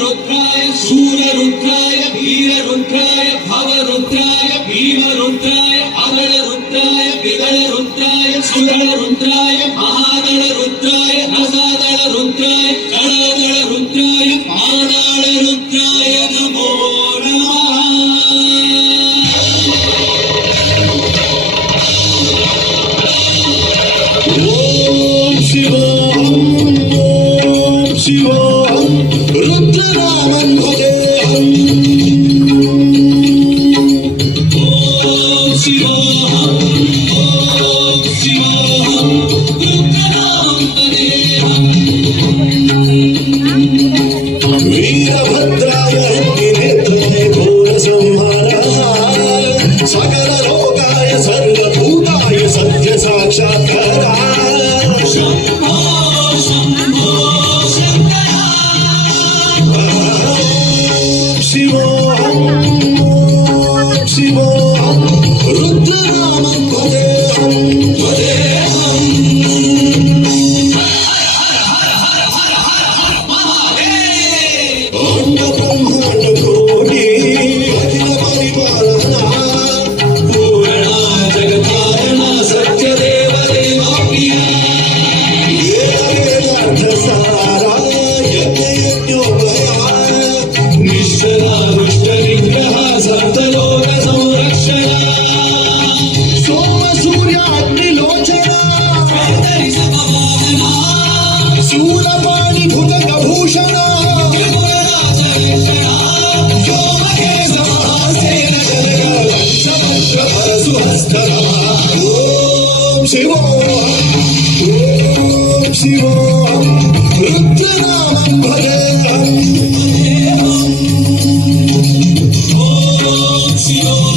रुद्राय शूररुद्राय वीररुद्राय भवरुद्राय भीमरुद्राय अगणरुद्राय विगणरुद्राय सुगणरुद्राय महागणरुद्राय रसादळरुद्राय गणादळरुद्राय पादाळरुद्राय नमो नमः. ओम शिवोहम ओम शिवोहम रुद्रनामं भजेऽहम्. ओम शिवोहम ओम शिवोहम रुद्रनामं भजेऽहम्. वीरभद्राय नेत्राय घोरसंहाराय सकललोकाय सर्वभूताय सत्य साक्षात्काराय शंभो शंभो शंकरा. शिवोहम शिवोहम रुद्रनामं भजेऽहम् भजेऽहम्. अंड ब्रह्मांड कोटी अखिल परिपालना पूर्णा जगतारणा सत्य देव देवाज्ञा वेदार्थ सारा यज्ञ यज्ञोपया निश्चला दुष्ट निग्रह सप्तलोक संरक्षणा सोम सूर्य अग्निलोचना शूलपाणि भुजग भूषणा ओम शिवोहम रुद्रनामं भजेऽहम्. ओम शिवोहम